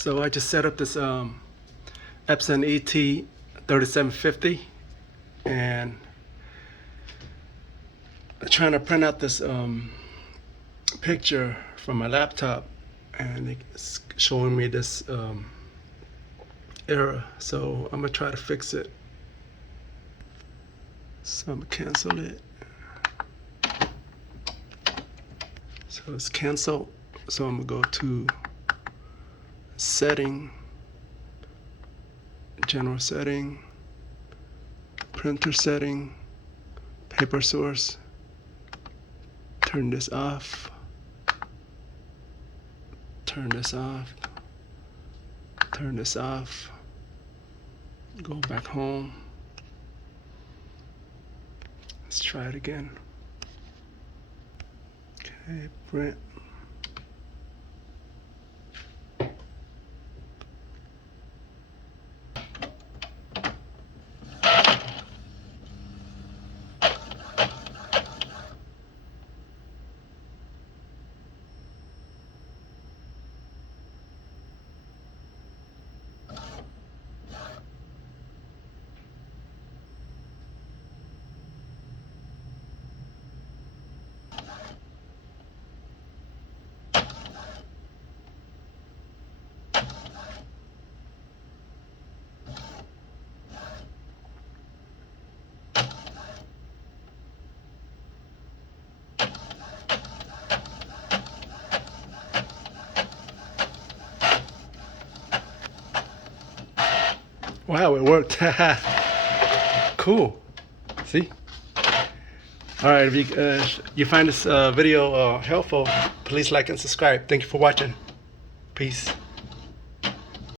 So I just set up this Epson ET-3750 and I'm trying to print out this picture from my laptop, and it's showing me this error. So I'm gonna try to fix it. So I'm gonna cancel it. So it's canceled. So I'm gonna go to setting, general setting, printer setting, paper source, turn this off, turn this off, turn this off, go back home. Let's try it again. Okay, print. Wow, it worked. Cool. See? All right, if you find this video helpful, please like and subscribe. Thank you for watching. Peace.